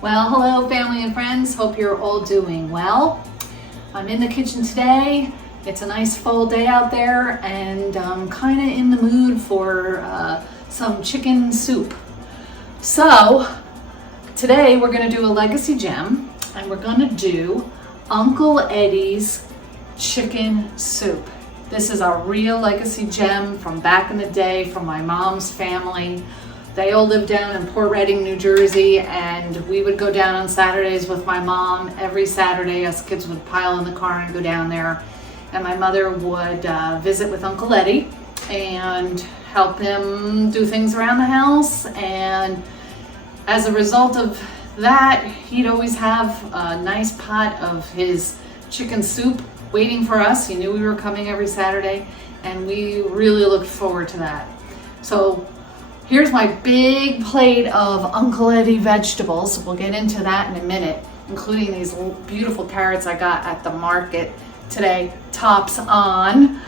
Well, hello family and friends. Hope you're all doing well. I'm in the kitchen today. It's a nice fall day out there and I'm kind of in the mood for some chicken soup. So today we're going to do a legacy gem and we're going to do Uncle Eddie's chicken soup. This is a real legacy gem from back in the day from my mom's family. They all lived down in Port Reading, New Jersey, and we would go down on Saturdays with my mom. Every Saturday, us kids would pile in the car and go down there. And my mother would visit with Uncle Eddie and help him do things around the house. And as a result of that, he'd always have a nice pot of his chicken soup waiting for us. He knew we were coming every Saturday, and we really looked forward to that. So here's my big plate of Uncle Eddie vegetables. We'll get into that in a minute, including these beautiful carrots I got at the market today, tops on.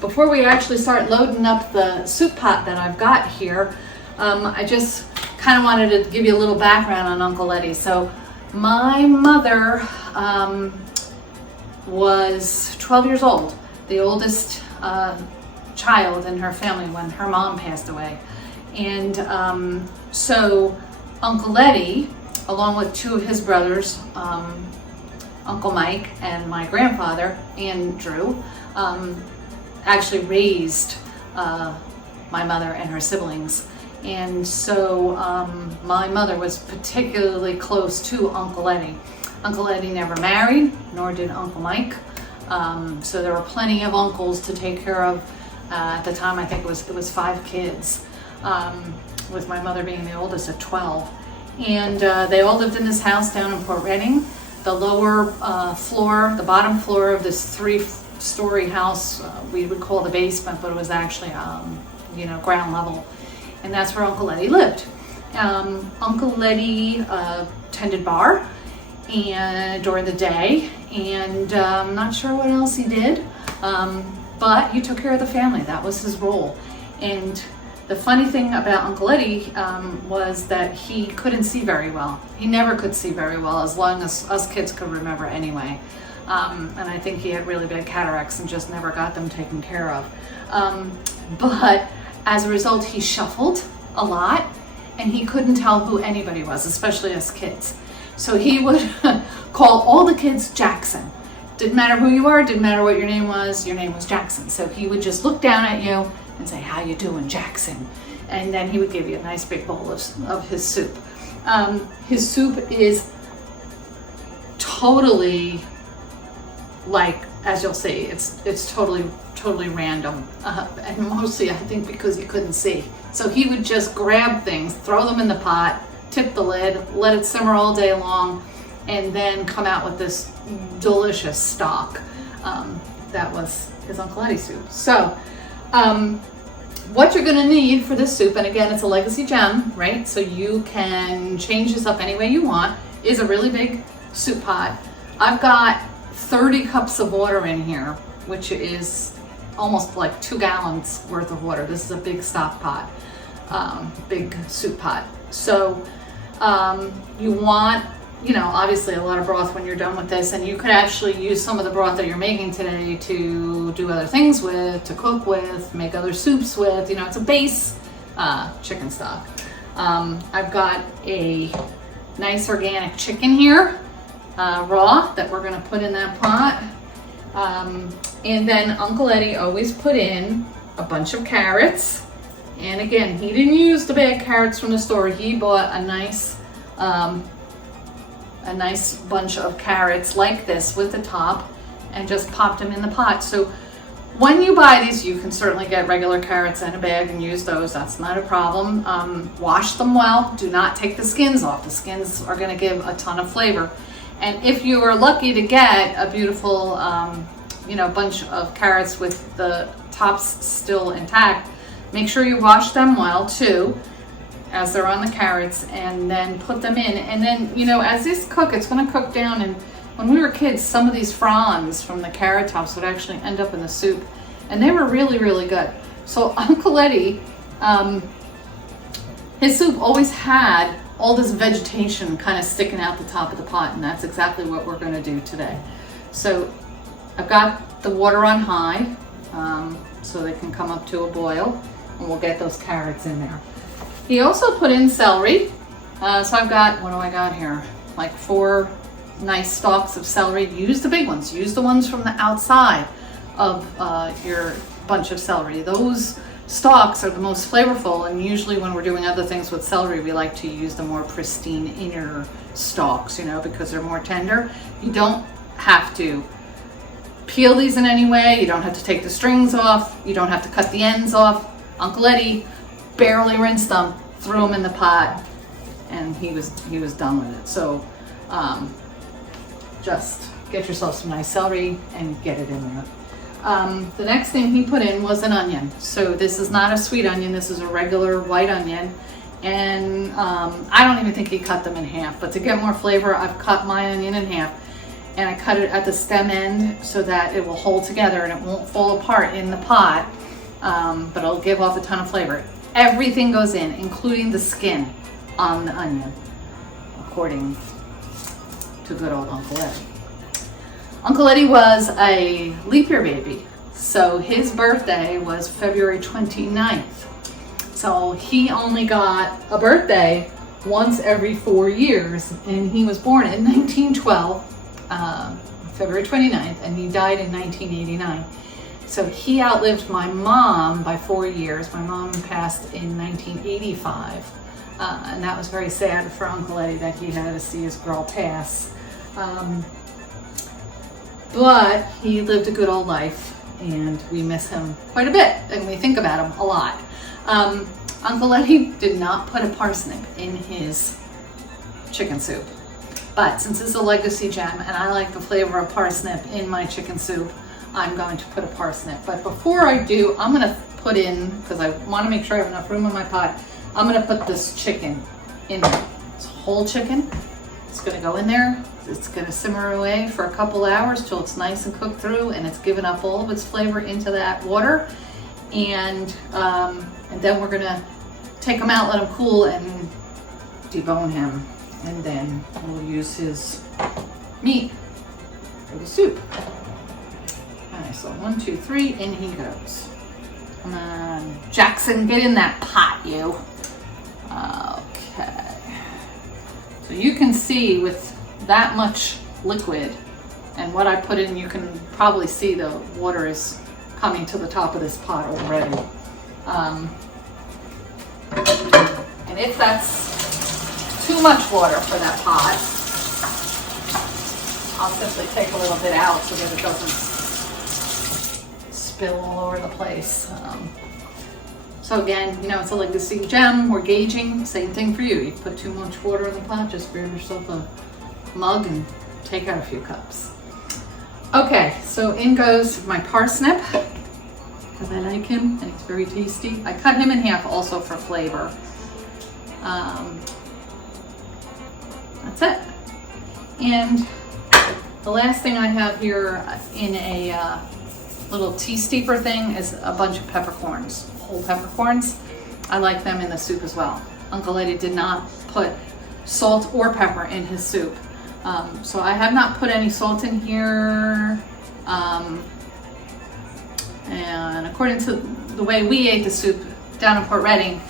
Before we actually start loading up the soup pot that I've got here, I just kind of wanted to give you a little background on Uncle Eddie. So my mother was 12 years old, the oldest child in her family when her mom passed away. And so Uncle Eddie, along with two of his brothers, Uncle Mike and my grandfather, Andrew, actually raised my mother and her siblings. And so my mother was particularly close to Uncle Eddie. Uncle Eddie never married, nor did Uncle Mike. So there were plenty of uncles to take care of. At the time, I think it was 5 kids, with my mother being the oldest at 12. And they all lived in this house down in Port Reading. The lower floor, the bottom floor of this 3-story house, we would call the basement, but it was actually, ground level. And that's where Uncle Eddie lived. Uncle Eddie tended bar and during the day, and I'm not sure what else he did. But he took care of the family. That was his role. And the funny thing about Uncle Eddie was that he couldn't see very well. He never could see very well, as long as us kids could remember anyway. And I think he had really bad cataracts and just never got them taken care of. But as a result, he shuffled a lot and he couldn't tell who anybody was, especially us kids. So he would call all the kids Jackson. Didn't matter who you were, didn't matter what your name was Jackson. So he would just look down at you and say, "How you doing, Jackson?" And then he would give you a nice big bowl of his soup. His soup is totally, like, as you'll see, it's totally random. And mostly, I think, because he couldn't see. So he would just grab things, throw them in the pot, tip the lid, let it simmer all day long, and then come out with this delicious stock. That was his Uncle Eddie soup. So what you're gonna need for this soup, and again, it's a legacy gem, right? So you can change this up any way you want, is a really big soup pot. I've got 30 cups of water in here, which is almost like 2 gallons worth of water. This is a big stock pot, big soup pot. So you want, obviously a lot of broth when you're done with this, and you could actually use some of the broth that you're making today to do other things with, to cook with, make other soups with. It's a base chicken stock. I've got a nice organic chicken here, raw, that we're gonna put in that pot. And then Uncle Eddie always put in a bunch of carrots. And again, he didn't use the bag carrots from the store. He bought a nice bunch of carrots like this with the top and just popped them in the pot. So when you buy these, you can certainly get regular carrots in a bag and use those. That's not a problem. Wash them well. Do not take the skins off. The skins are going to give a ton of flavor. And if you are lucky to get a beautiful, bunch of carrots with the tops still intact, make sure you wash them well too, as they're on the carrots, and then put them in. And then, as these cook, it's going to cook down. And when we were kids, some of these fronds from the carrot tops would actually end up in the soup, and they were really, really good. So Uncle Eddie his soup always had all this vegetation kind of sticking out the top of the pot, and that's exactly what we're going to do today. So I've got the water on high, so they can come up to a boil, and we'll get those carrots in there. He also put in celery. So I've got, what do I got here? Like 4 nice stalks of celery. Use the big ones. Use the ones from the outside of your bunch of celery. Those stalks are the most flavorful, and usually when we're doing other things with celery, we like to use the more pristine inner stalks, you know, because they're more tender. You don't have to peel these in any way. You don't have to take the strings off. You don't have to cut the ends off. Uncle Eddie barely rinsed them, threw them in the pot, and he was done with it. So just get yourself some nice celery and get it in there. The next thing he put in was an onion. So this is not a sweet onion, this is a regular white onion. And I don't even think he cut them in half, but to get more flavor, I've cut my onion in half, and I cut it at the stem end so that it will hold together and it won't fall apart in the pot, but it'll give off a ton of flavor. Everything goes in, including the skin on the onion, according to good old Uncle Eddie. Uncle Eddie was a leap year baby, so his birthday was February 29th. So he only got a birthday once every 4 years, and he was born in 1912, February 29th, and he died in 1989. So he outlived my mom by 4 years. My mom passed in 1985, and that was very sad for Uncle Eddie that he had to see his girl pass. But he lived a good old life, and we miss him quite a bit, and we think about him a lot. Uncle Eddie did not put a parsnip in his chicken soup, but since it's a legacy gem and I like the flavor of parsnip in my chicken soup, I'm going to put a parsnip. But before I do, I'm going to put in, because I want to make sure I have enough room in my pot, I'm going to put this chicken in there. It's whole chicken. It's going to go in there. It's going to simmer away for a couple hours till it's nice and cooked through, and it's given up all of its flavor into that water. And then we're going to take him out, let him cool, and debone him. And then we'll use his meat for the soup. Okay, so 1, 2, 3, in he goes. Come on, Jackson, get in that pot, you. Okay. So you can see with that much liquid and what I put in, you can probably see the water is coming to the top of this pot already. And if that's too much water for that pot, I'll simply take a little bit out so that it doesn't spill all over the place. So again, you know, it's a legacy gem. We're gauging. Same thing for you. You put too much water in the pot, just grab yourself a mug and take out a few cups. Okay, so in goes my parsnip, because I like him and it's very tasty. I cut him in half also for flavor. That's it. And the last thing I have here in a little tea steeper thing is a bunch of peppercorns, whole peppercorns. I like them in the soup as well. Uncle Eddie did not put salt or pepper in his soup. So I have not put any salt in here. And according to the way we ate the soup down in Port Reading,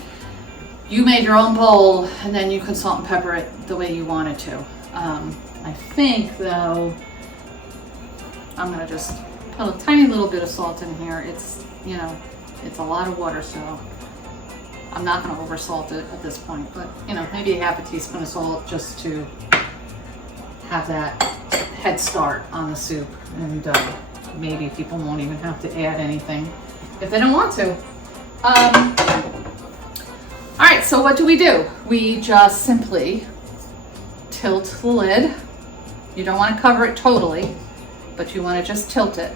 you made your own bowl and then you can salt and pepper it the way you wanted to. I think though, I'm gonna just put a tiny little bit of salt in here. It's, you know, it's a lot of water, so I'm not gonna over salt it at this point, but you know, maybe a half a teaspoon of salt just to have that head start on the soup, and maybe people won't even have to add anything if they don't want to. All right, so what do? We just simply tilt the lid. You don't want to cover it totally, but you want to just tilt it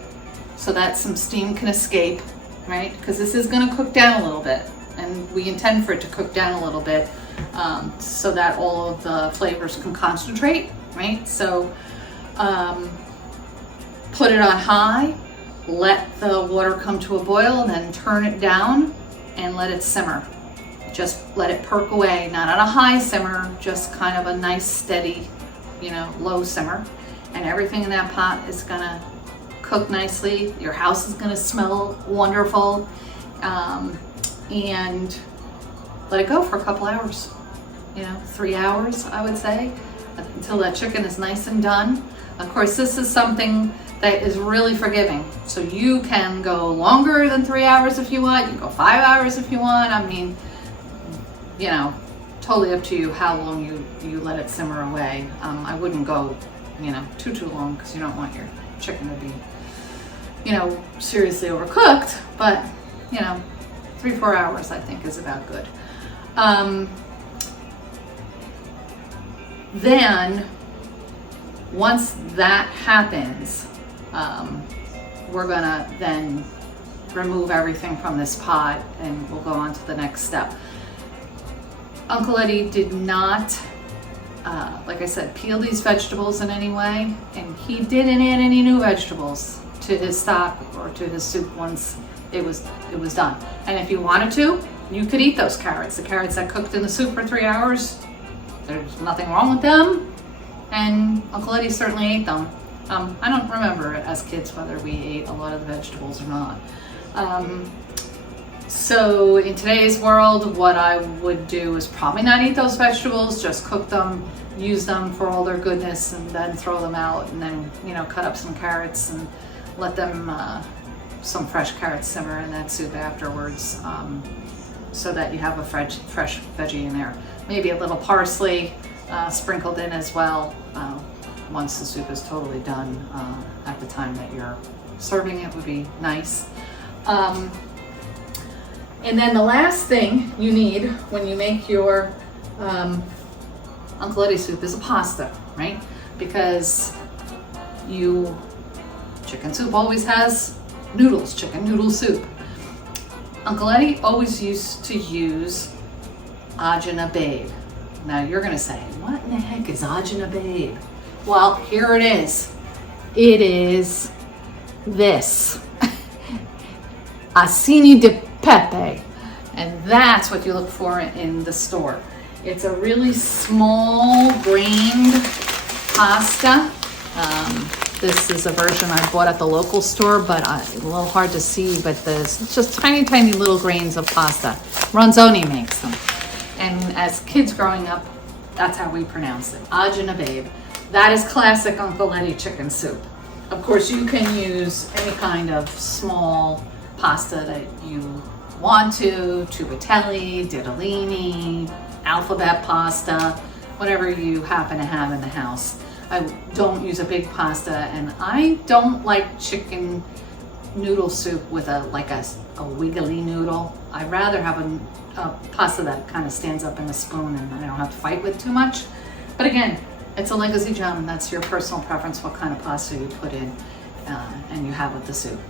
so that some steam can escape, right? Because this is going to cook down a little bit, and we intend for it to cook down a little bit so that all of the flavors can concentrate, right? So put it on high, let the water come to a boil, and then turn it down and let it simmer. Just let it perk away, not on a high simmer, just kind of a nice steady, low simmer. And everything in that pot is gonna cook nicely. Your house is gonna smell wonderful. And let it go for a couple hours, 3 hours, I would say, until that chicken is nice and done. Of course, this is something that is really forgiving. So you can go longer than 3 hours if you want. You can go 5 hours if you want. I mean, totally up to you how long you let it simmer away. I wouldn't go, too long, because you don't want your chicken to be, seriously overcooked. But, 3-4 hours I think is about good. Then, once that happens, we're gonna then remove everything from this pot and we'll go on to the next step. Uncle Eddie did not, like I said, peel these vegetables in any way, and he didn't add any new vegetables to his stock or to his soup once it was done. And if you wanted to, you could eat those carrots. The carrots that cooked in the soup for 3 hours, there's nothing wrong with them. And Uncle Eddie certainly ate them. I don't remember as kids whether we ate a lot of the vegetables or not. So in today's world, what I would do is probably not eat those vegetables, just cook them, use them for all their goodness, and then throw them out, and then, cut up some carrots and let them, some fresh carrots simmer in that soup afterwards, so that you have a fresh veggie in there. Maybe a little parsley sprinkled in as well, once the soup is totally done. At the time that you're serving it would be nice. And then the last thing you need when you make your Uncle Eddie soup is a pasta, right? Because chicken soup always has noodles, chicken noodle soup. Uncle Eddie always used to use ajna babe. Now you're gonna say, what in the heck is ajna babe? Well, here it is. It is this. Acini de pepe. And that's what you look for in the store. It's a really small grained pasta. This is a version I bought at the local store, but a little hard to see, but it's just tiny, tiny little grains of pasta. Ronzoni makes them. And as kids growing up, that's how we pronounced it, ajna babe. That is classic Uncle Eddie chicken soup. Of course, you can use any kind of small pasta that you want to, tubatelli, ditalini, alphabet pasta, whatever you happen to have in the house. I don't use a big pasta, and I don't like chicken noodle soup with a wiggly noodle. I'd rather have a pasta that kind of stands up in a spoon and I don't have to fight with too much. But again, it's a legacy gem. That's your personal preference, what kind of pasta you put in and you have with the soup.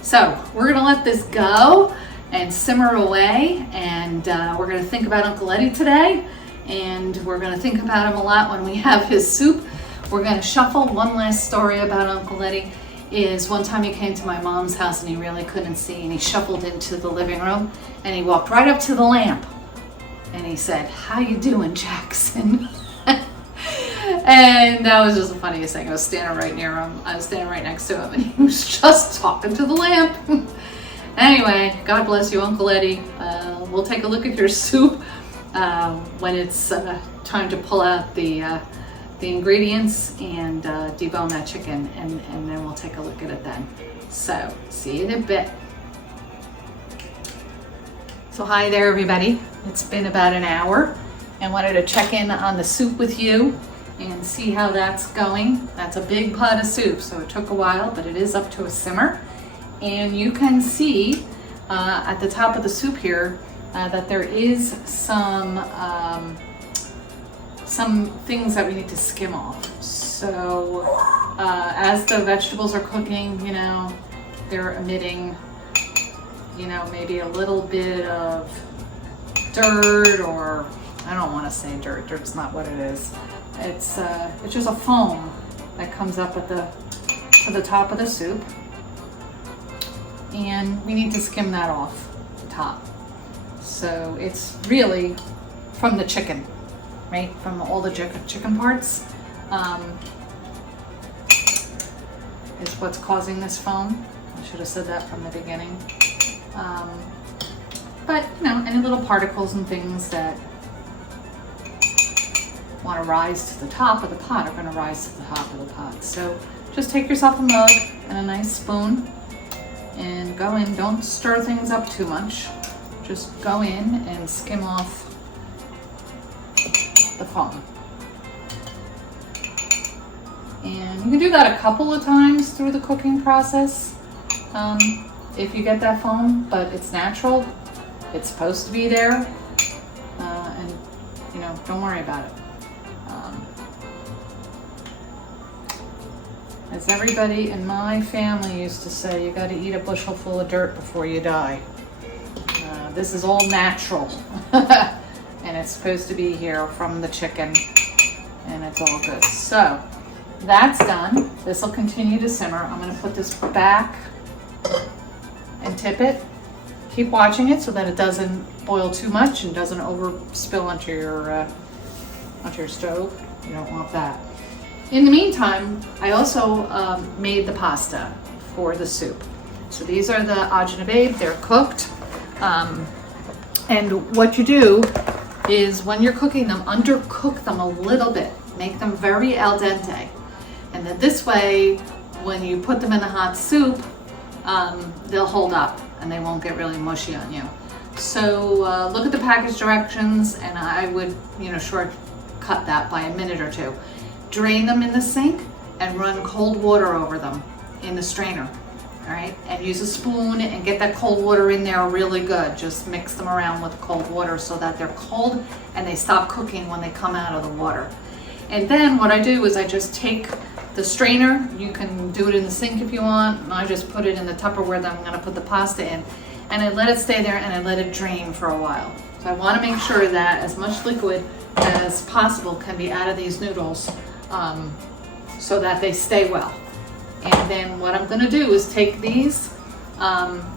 So we're gonna let this go and simmer away, and we're gonna think about Uncle Eddie today, and we're gonna think about him a lot when we have his soup. We're gonna shuffle. One last story about Uncle Eddie is one time he came to my mom's house and he really couldn't see, and he shuffled into the living room and he walked right up to the lamp and he said, "How you doing, Jackson?" And that was just the funniest thing. I was standing right near him. I was standing right next to him, and he was just talking to the lamp. Anyway, God bless you, Uncle Eddie. We'll take a look at your soup when it's time to pull out the ingredients and debone that chicken, and then we'll take a look at it then. So, see you in a bit. So hi there, everybody. It's been about an hour, and wanted to check in on the soup with you and see how that's going. That's a big pot of soup, so it took a while, but it is up to a simmer. And you can see at the top of the soup here that there is some things that we need to skim off. So as the vegetables are cooking, they're emitting, maybe a little bit of dirt, or I don't want to say dirt. Dirt's not what it is. It's just a foam that comes up at to the top of the soup, and we need to skim that off the top. So it's really from the chicken, right? From all the chicken parts is what's causing this foam. I should have said that from the beginning. But you know, any little particles and things that want to rise to the top of the pot are going to rise to the top of the pot. So just take yourself a mug and a nice spoon and go in. Don't stir things up too much. Just go in and skim off the foam. And you can do that a couple of times through the cooking process if you get that foam, but it's natural. It's supposed to be there, and you know, don't worry about it. As everybody in my family used to say, you got to eat a bushel full of dirt before you die. This is all natural, and it's supposed to be here from the chicken, and it's all good. So that's done. This will continue to simmer. I'm going to put this back and tip it. Keep watching it so that it doesn't boil too much and doesn't over spill onto your stove. You don't want that. In the meantime, I also made the pasta for the soup. So these are the ajinobabe. They're cooked. And what you do is when you're cooking them, undercook them a little bit. Make them very al dente. And then this way, when you put them in the hot soup, they'll hold up and they won't get really mushy on you. So look at the package directions, and I would, shortcut that by a minute or two. Drain them in the sink and run cold water over them in the strainer. All right, and use a spoon and get that cold water in there really good. Just mix them around with cold water so that they're cold and they stop cooking when they come out of the water. And then what I do is I just take the strainer. You can do it in the sink if you want, and I just put it in the Tupperware that I'm going to put the pasta in, and I let it stay there and I let it drain for a while. So I want to make sure that as much liquid as possible can be out of these noodles so that they stay well. And then what I'm going to do is take these,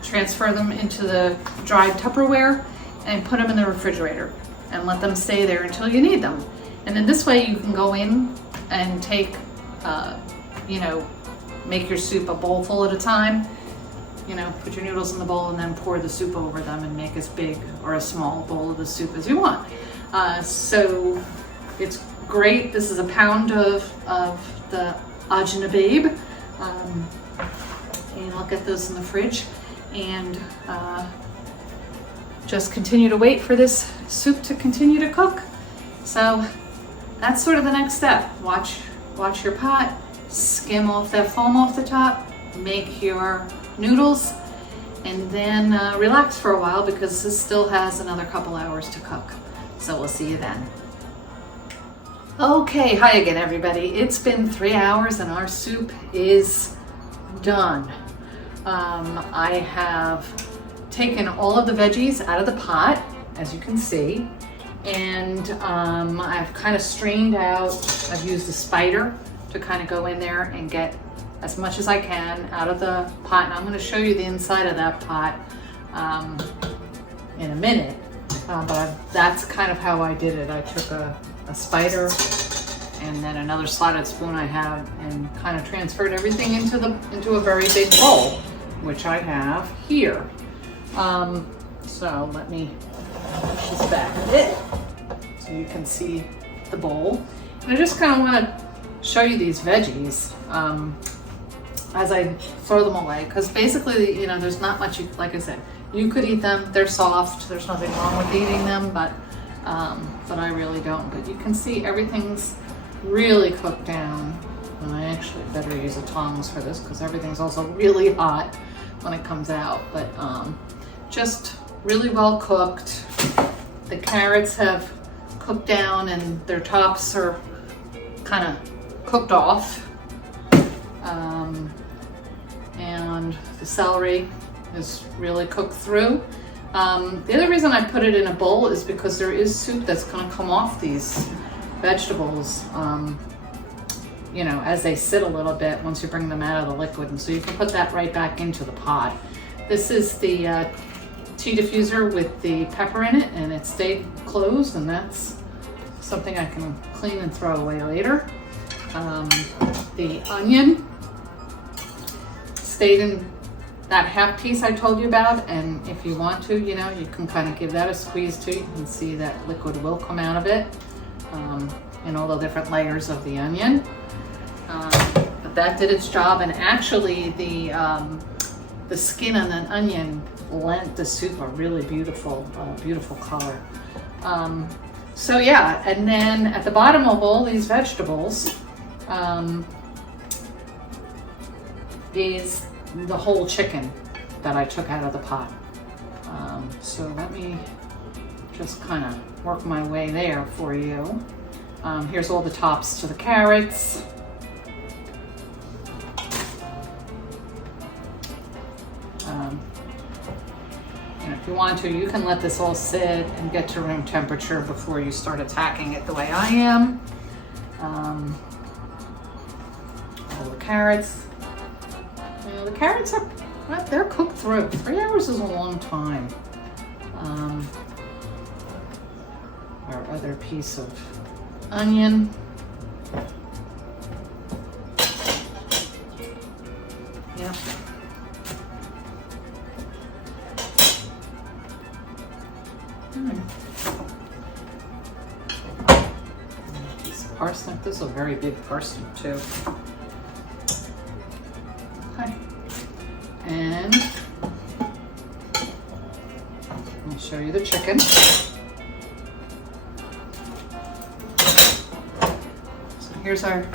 transfer them into the dried Tupperware, and put them in the refrigerator and let them stay there until you need them. And then this way you can go in and take, make your soup a bowl full at a time. Put your noodles in the bowl and then pour the soup over them and make as big or a small bowl of the soup as you want. So it's great. This is a pound of the ajinobabe. And I'll get those in the fridge and just continue to wait for this soup to continue to cook. So that's sort of the next step. Watch your pot, skim off that foam off the top, make your noodles, and then relax for a while because this still has another couple hours to cook. So we'll see you then. Okay, hi again everybody. It's been 3 hours and our soup is done. I have taken all of the veggies out of the pot, as you can see, and I've kind of strained out. I've used a spider to kind of go in there and get as much as I can out of the pot, and I'm going to show you the inside of that pot in a minute, but that's kind of how I did it. I took a spider and then another slotted spoon I have and kind of transferred everything into a very big bowl, which I have here. So let me push this back a bit so you can see the bowl. And I just kind of want to show you these veggies as I throw them away, because basically, there's not much, like I said, you could eat them. They're soft. There's nothing wrong with eating them, but I really don't. But you can see everything's really cooked down. And I actually better use a tongs for this because everything's also really hot when it comes out. But just really well cooked. The carrots have cooked down and their tops are kind of cooked off. And the celery is really cooked through. The other reason I put it in a bowl is because there is soup that's going to come off these vegetables, as they sit a little bit once you bring them out of the liquid. And so you can put that right back into the pot. This is the tea diffuser with the pepper in it, and it stayed closed, and that's something I can clean and throw away later. The onion stayed in that half piece I told you about, and if you want to, you know, you can kind of give that a squeeze too. You can see that liquid will come out of it, in all the different layers of the onion. But that did its job, and actually the skin on an onion lent the soup a really beautiful color. So yeah, and then at the bottom of all these vegetables is the whole chicken that I took out of the pot. So let me just kind of work my way there for you. Here's all the tops to the carrots. And if you want to, you can let this all sit and get to room temperature before you start attacking it the way I am. All the carrots. You know, the carrots are, well, they're cooked through. 3 hours is a long time. Our other piece of onion. Yep. Parsnip. This is a very big parsnip too. Okay. And I'll show you the chicken. So here's our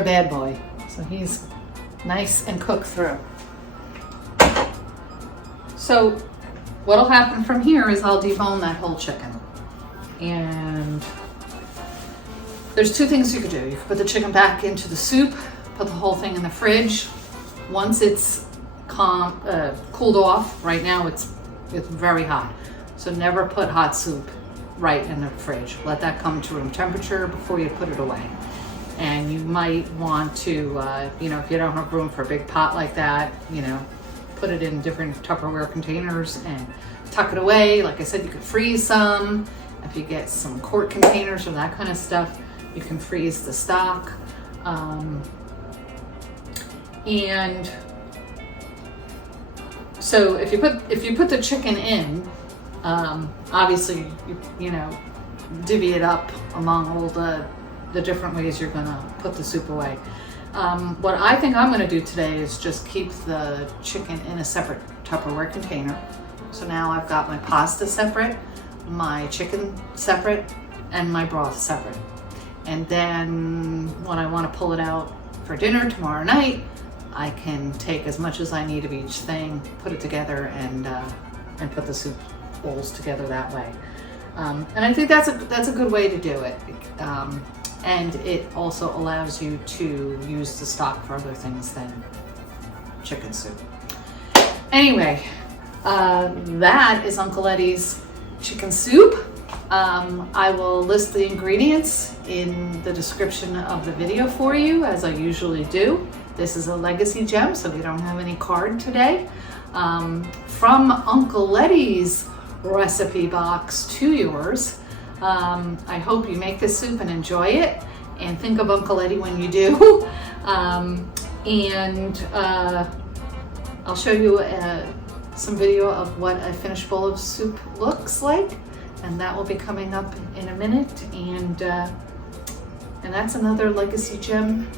bad boy. So he's nice and cooked through. So what'll happen from here is I'll debone that whole chicken. And there's two things you could do. You could put the chicken back into the soup, put the whole thing in the fridge. Once it's cooled off, right now it's very hot. So never put hot soup right in the fridge. Let that come to room temperature before you put it away. And you might want to, you know, if you don't have room for a big pot like that, you know, put it in different Tupperware containers and tuck it away. Like I said, you could freeze some. If you get some quart containers or that kind of stuff, you can freeze the stock. And so if you put the chicken in, obviously you know, divvy it up among all the different ways you're gonna put the soup away. What I think I'm gonna do today is just keep the chicken in a separate Tupperware container. So now I've got my pasta separate, my chicken separate, and my broth separate. And then when I want to pull it out for dinner tomorrow night, I can take as much as I need of each thing, put it together, and put the soup bowls together that way. And I think that's a good way to do it. And it also allows you to use the stock for other things than chicken soup. Anyway, that is Uncle Eddie's chicken soup. I will list the ingredients in the description of the video for you, as I usually do. This is a legacy gem, so we don't have any card today. From Uncle Eddie's recipe box to yours. I hope you make this soup and enjoy it, and think of Uncle Eddie when you do. I'll show you some video of what a finished bowl of soup looks like, and that will be coming up in a minute. And that's another legacy gem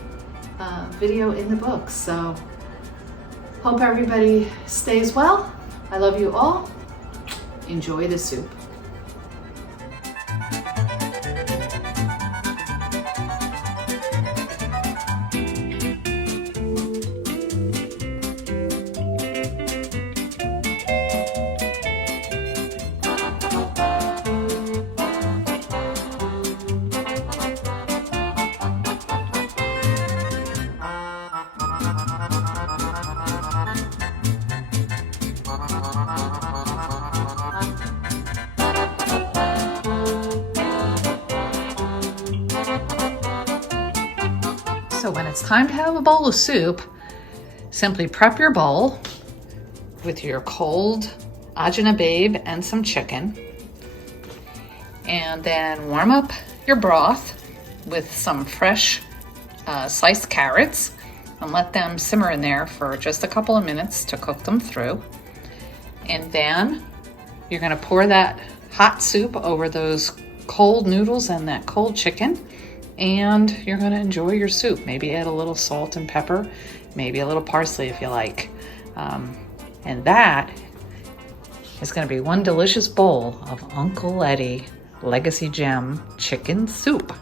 video in the book. So hope everybody stays well. I love you all. Enjoy the soup. So when it's time to have a bowl of soup, simply prep your bowl with your cold ajna babe and some chicken. And then warm up your broth with some fresh sliced carrots and let them simmer in there for just a couple of minutes to cook them through. And then you're gonna pour that hot soup over those cold noodles and that cold chicken, and you're gonna enjoy your soup. Maybe add a little salt and pepper, maybe a little parsley if you like. And that is gonna be one delicious bowl of Uncle Eddie Legacy Gem chicken soup.